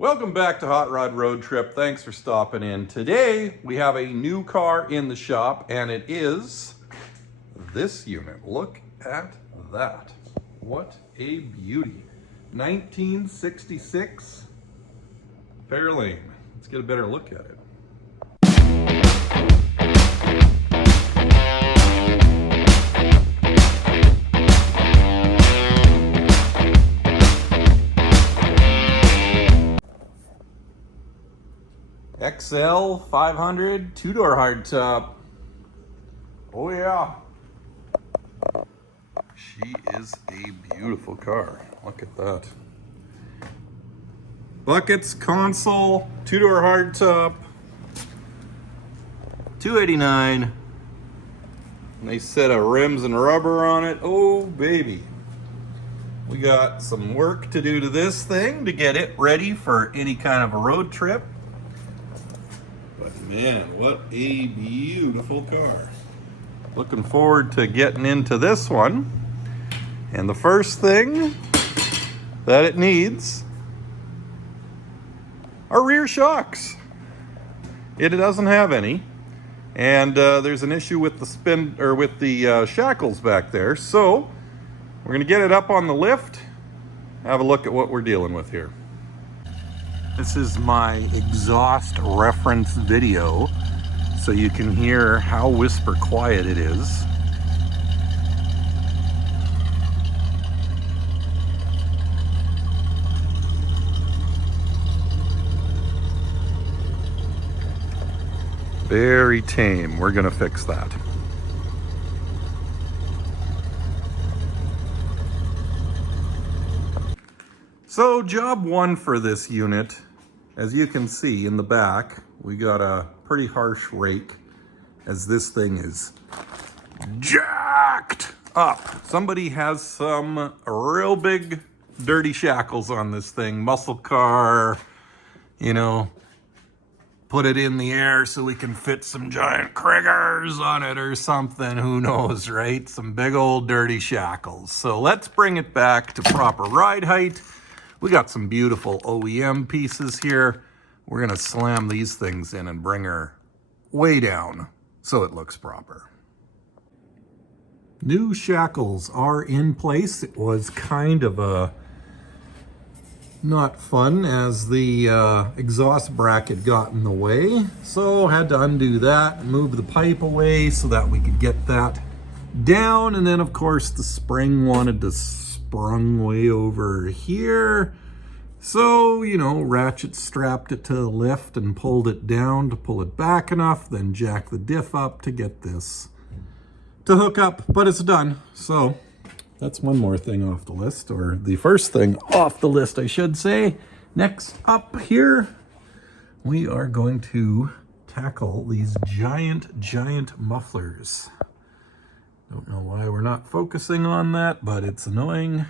Welcome back to Hot Rod Road Trip. Thanks for stopping in. Today we have a new car in the shop and it is this unit. Look at that. What a beauty. 1966 Fairlane. Let's get a better look at it. XL 500 two-door hardtop. Oh yeah. She is a beautiful car. Look at that. Buckets, console, two-door hardtop. $289. Nice set of rims and rubber on it. Oh baby. We got some work to do to this thing to get it ready for any kind of a road trip. Man, what a beautiful car. Looking forward to getting into this one. And the first thing that it needs are rear shocks. It doesn't have any. And there's an issue with the shackles back there. So we're gonna get it up on the lift, have a look at what we're dealing with here. This is my exhaust reference video, so you can hear how whisper quiet it is. Very tame. We're gonna fix that. So job one for this unit, as you can see in the back, we got a pretty harsh rake as this thing is jacked up. Somebody has some real big dirty shackles on this thing. Muscle car, you know, put it in the air so we can fit some giant criggers on it or something. Who knows, right? Some big old dirty shackles. So let's bring it back to proper ride height. We got some beautiful OEM pieces here. We're gonna slam these things in and bring her way down so it looks proper. New shackles are in place. It was kind of a not fun as the exhaust bracket got in the way. So had to undo that, move the pipe away so that we could get that down. And then of course the spring wanted to sprung way over here. So, you know, ratchet strapped it to the lift and pulled it down to pull it back enough, then jack the diff up to get this to hook up, but it's done. So that's one more thing off the list, or the first thing off the list, I should say. Next up here, we are going to tackle these giant mufflers. Don't know why we're not focusing on that, but it's annoying.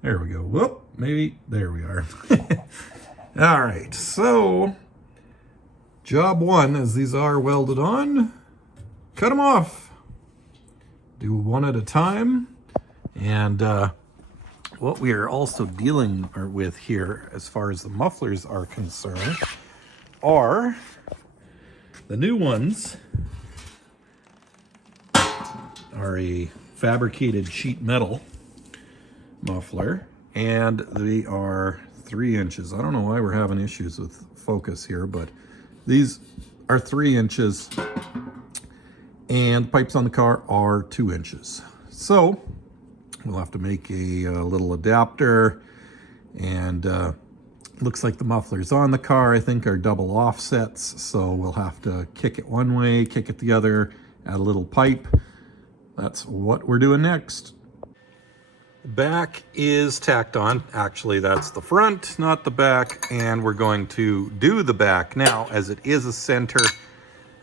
There we go. Whoop, maybe, there we are. All right, so job one, as these are welded on, cut them off. Do one at a time. And what we are also dealing with here, as far as the mufflers are concerned, are the new ones are a fabricated sheet metal muffler, and they are 3 inches. I don't know why we're having issues with focus here, but these are 3 inches, and pipes on the car are 2 inches. So we'll have to make a little adapter, and looks like the mufflers on the car, I think, are double offsets, so we'll have to kick it one way, kick it the other, add a little pipe. That's what we're doing next. Back is tacked on. Actually, that's the front, not the back, and we're going to do the back now, as it is a center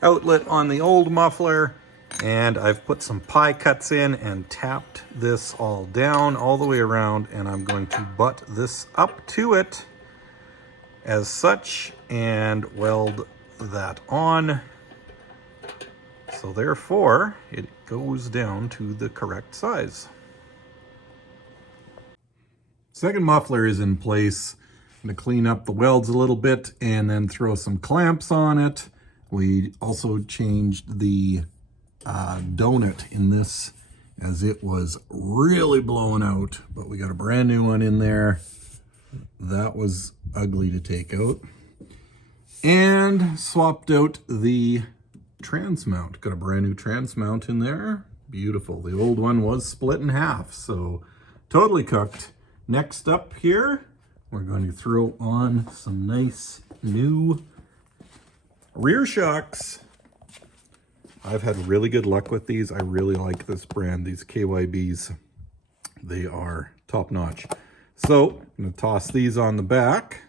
outlet on the old muffler, and I've put some pie cuts in and tapped this all down all the way around, and I'm going to butt this up to it as such and weld that on. So therefore, it goes down to the correct size. Second muffler is in place. Gonna clean up the welds a little bit and then throw some clamps on it. We also changed the donut in this as it was really blowing out, but we got a brand new one in there. That was ugly to take out. And swapped out the trans mount. Got a brand new trans mount in there. Beautiful. The old one was split in half, so totally cooked. Next up here, we're going to throw on some nice new rear shocks. I've had really good luck with these. I really like this brand, these KYBs. They are top notch. So I'm gonna toss these on the back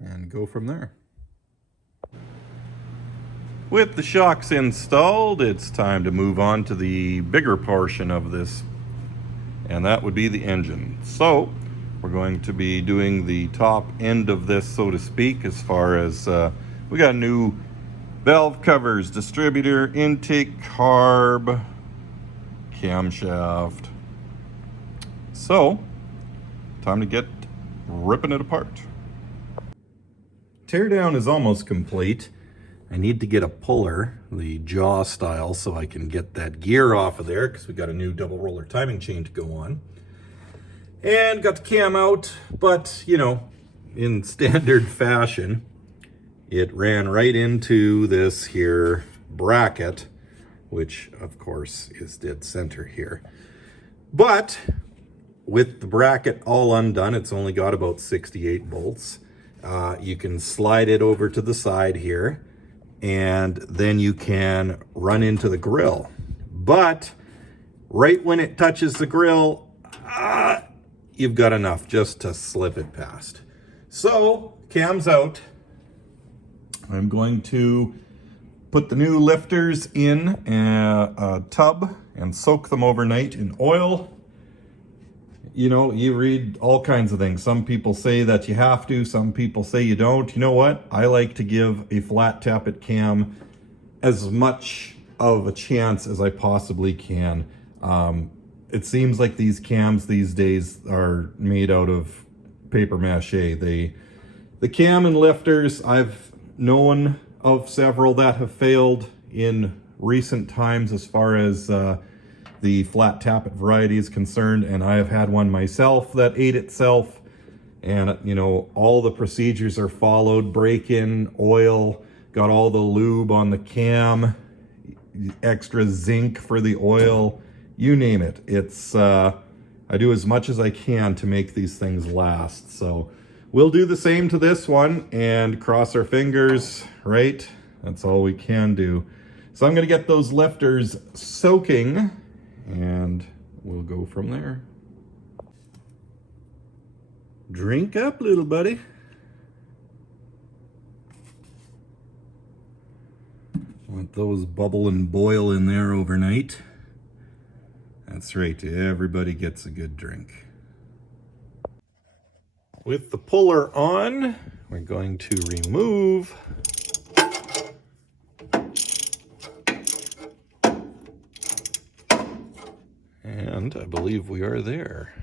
and go from there. With the shocks installed, it's time to move on to the bigger portion of this, and that would be the engine. So we're going to be doing the top end of this, so to speak, as far as we got new valve covers, distributor, intake carb, camshaft. So, time to get ripping it apart. Teardown is almost complete. I need to get a puller, the jaw style, so I can get that gear off of there because we got a new double roller timing chain to go on. And got the cam out, but you know, in standard fashion, it ran right into this here bracket, which of course is dead center here. But with the bracket all undone, it's only got about 68 bolts. You can slide it over to the side here, and then you can run into the grill. But right when it touches the grill, you've got enough just to slip it past. So, cam's out. I'm going to put the new lifters in a tub and soak them overnight in oil. You know, you read all kinds of things. Some people say that you have to, some people say you don't. You know what? I like to give a flat tappet cam as much of a chance as I possibly can. It seems like these cams these days are made out of paper mache. The cam and lifters, I've known of several that have failed in recent times as far as the flat tappet variety is concerned, and I have had one myself that ate itself, and you know, all the procedures are followed, break-in, oil, got all the lube on the cam, extra zinc for the oil, you name it. It's I do as much as I can to make these things last. So we'll do the same to this one and cross our fingers, right? That's all we can do. So I'm gonna get those lifters soaking and we'll go from there. Drink up, little buddy. Let those bubble and boil in there overnight. That's right, everybody gets a good drink. With the puller on, we're going to remove and I believe we are there.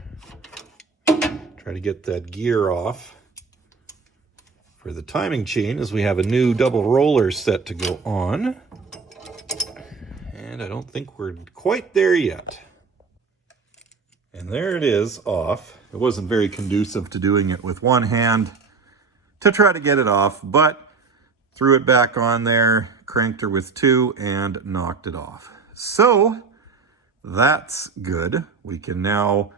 Try to get that gear off for the timing chain as we have a new double roller set to go on. And I don't think we're quite there yet. And there it is off. It wasn't very conducive to doing it with one hand to try to get it off, but threw it back on there, cranked her with two, and knocked it off. So that's good. We can now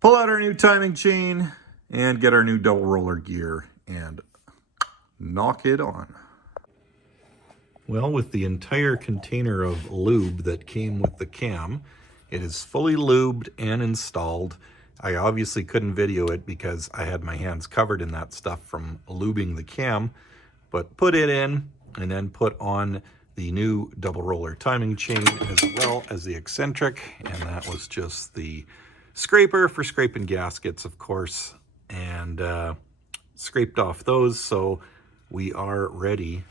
pull out our new timing chain and get our new double roller gear and knock it on. Well, with the entire container of lube that came with the cam, it is fully lubed and installed. I obviously couldn't video it because I had my hands covered in that stuff from lubing the cam, but put it in and then put on the new double roller timing chain as well as the eccentric, and that was just the scraper for scraping gaskets, of course, and scraped off those, so we are ready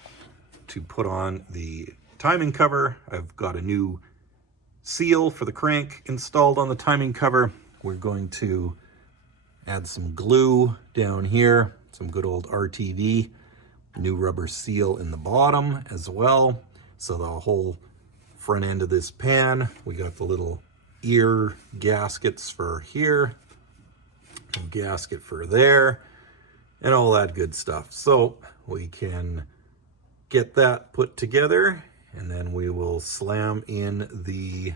to put on the timing cover. I've got a new seal for the crank installed on the timing cover. We're going to add some glue down here some good old RTV, new rubber seal in the bottom as well. So the whole front end of this pan, we got the little ear gaskets for here, a gasket for there, and all that good stuff. So we can get that put together, and then we will slam in the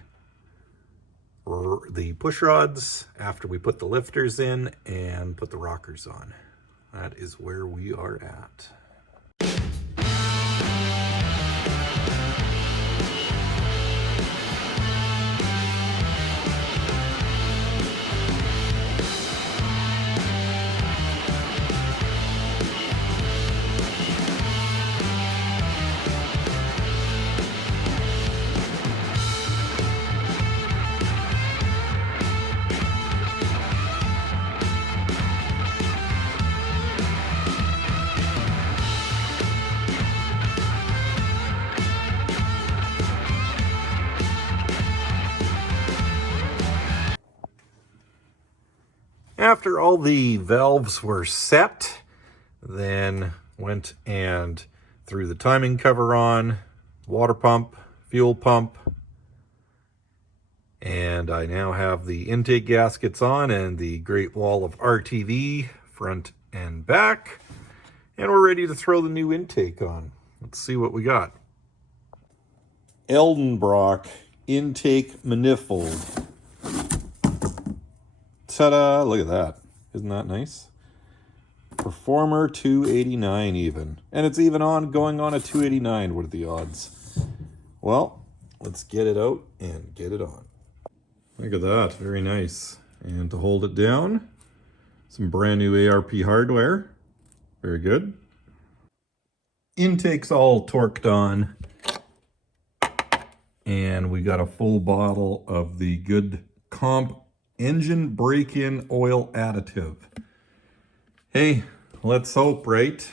push rods after we put the lifters in and put the rockers on. That is where we are at. After all the valves were set, then went and threw the timing cover on, water pump, fuel pump, and I now have the intake gaskets on and the great wall of RTV front and back, and we're ready to throw the new intake on. Let's see what we got. Eldenbrock intake manifold. Ta-da! Look at that. Isn't that nice? Performer 289 even. And it's even on going on a 289. What are the odds? Well, let's get it out and get it on. Look at that. Very nice. And to hold it down, some brand new ARP hardware. Very good. Intake's all torqued on. And we got a full bottle of the good comp engine break-in oil additive. Hey, let's hope, right?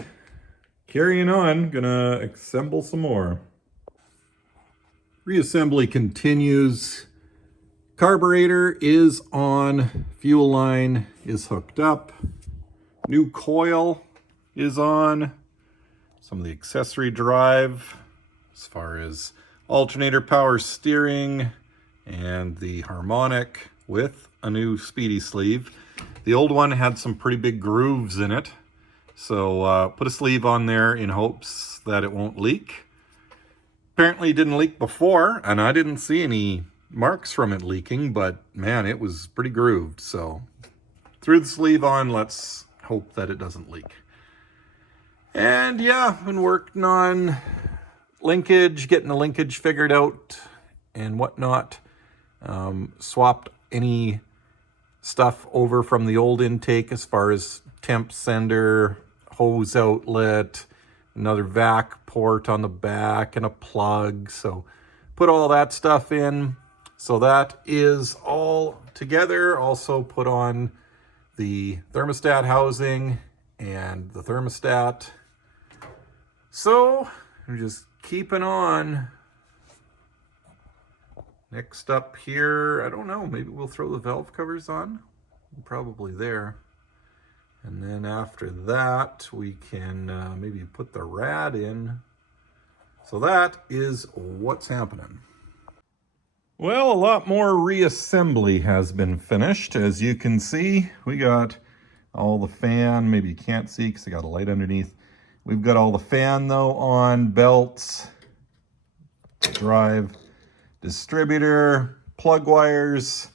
Carrying on, gonna assemble some more. Reassembly continues. Carburetor is on, fuel line is hooked up. New coil is on. Some of the accessory drive, as far as alternator power steering and the harmonic with a new speedy sleeve. The old one had some pretty big grooves in it, so put a sleeve on there in hopes that it won't leak. Apparently it didn't leak before, and I didn't see any marks from it leaking, but man, it was pretty grooved. So threw the sleeve on, let's hope that it doesn't leak. And yeah, been working on linkage, getting the linkage figured out and whatnot. Swapped any stuff over from the old intake as far as temp sender, hose outlet, another vac port on the back, and a plug. So put all that stuff in. So that is all together. Also put on the thermostat housing and the thermostat. So I'm just keeping on. Next up here, I don't know, maybe we'll throw the valve covers on. Probably there. And then after that, we can maybe put the rad in. So that is what's happening. Well, a lot more reassembly has been finished. As you can see, we got all the fan. Maybe you can't see because I got a light underneath. We've got all the fan though on, belts, drive, distributor, plug wires.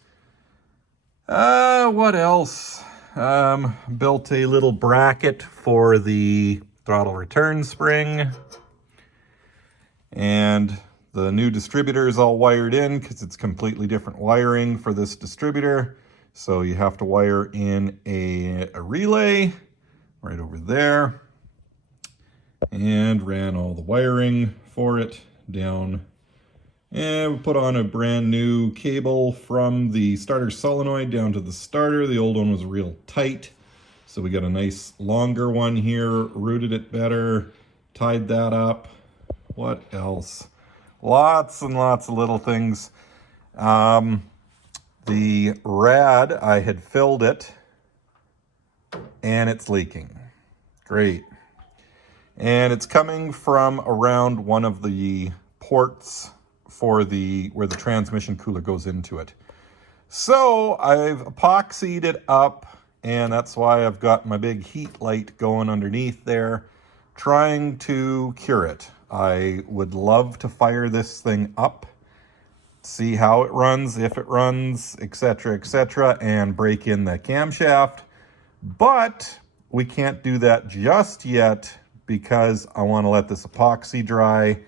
What else? Built a little bracket for the throttle return spring. And the new distributor is all wired in because it's completely different wiring for this distributor. So you have to wire in a relay right over there. And ran all the wiring for it down. And we put on a brand new cable from the starter solenoid down to the starter. The old one was real tight. So we got a nice longer one here, routed it better, tied that up. What else? Lots and lots of little things. The rad, I had filled it and it's leaking. Great. And it's coming from around one of the ports for where the transmission cooler goes into it. So I've epoxied it up, and that's why I've got my big heat light going underneath there, trying to cure it. I would love to fire this thing up, see how it runs, if it runs, etc., and break in the camshaft. But we can't do that just yet because I want to let this epoxy dry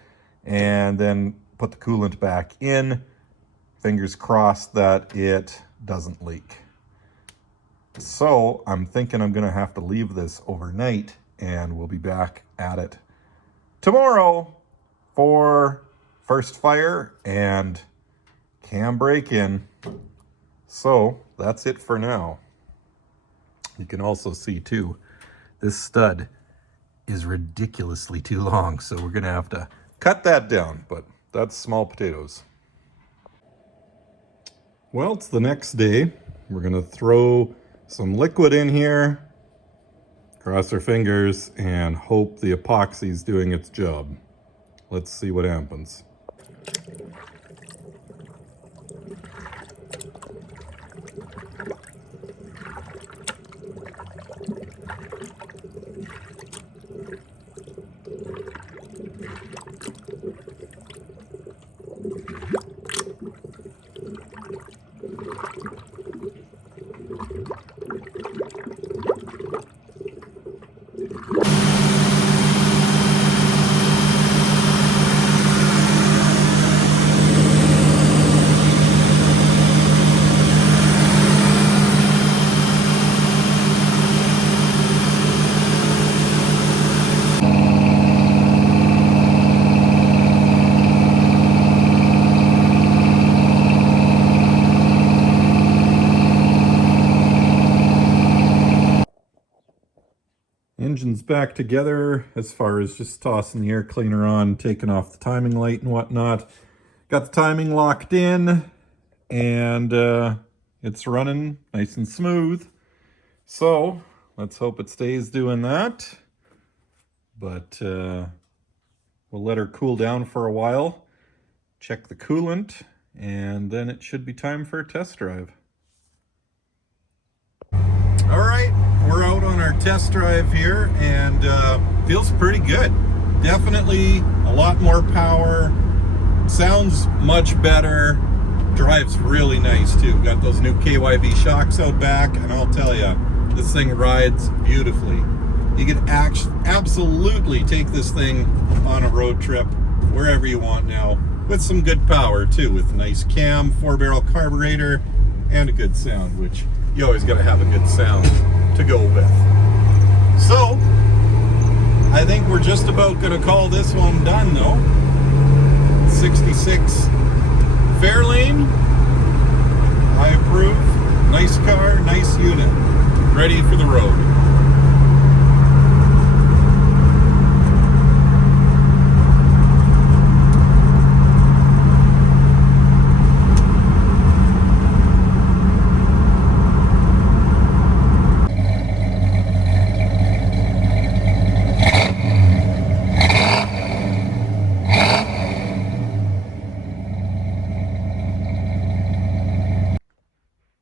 and then put the coolant back in. Fingers crossed that it doesn't leak. So I'm thinking I'm going to have to leave this overnight, and we'll be back at it tomorrow for first fire and cam break-in. So that's it for now. You can also see too, this stud is ridiculously too long, so we're going to have to cut that down, but that's small potatoes. Well, it's the next day. We're going to throw some liquid in here, cross our fingers, and hope the epoxy is doing its job. Let's see what happens. Engine's back together as far as just tossing the air cleaner on, taking off the timing light and whatnot. Got the timing locked in, and it's running nice and smooth. So let's hope it stays doing that. But we'll let her cool down for a while, check the coolant, and then it should be time for a test drive. All right, we're out on our test drive here, and feels pretty good. Definitely a lot more power, sounds much better, drives really nice too. Got those new KYB shocks out back, and I'll tell you, this thing rides beautifully. You can absolutely take this thing on a road trip wherever you want now, with some good power too, with a nice cam, 4-barrel carburetor, and a good sound, which you always got to have a good sound to go with. So I think we're just about going to call this one done though. 66 Fairlane, I approve. Nice car, nice unit, ready for the road.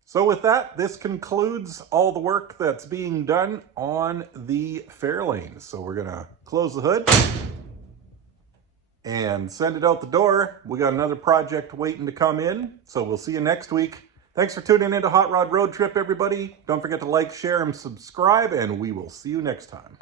So with that, this concludes all the work that's being done on the Fairlane. So we're gonna close the hood and send it out the door. We got another project waiting to come in, so we'll see you next week. Thanks for tuning in to Hot Rod Road Trip, everybody. Don't forget to like, share, and subscribe, and we will see you next time.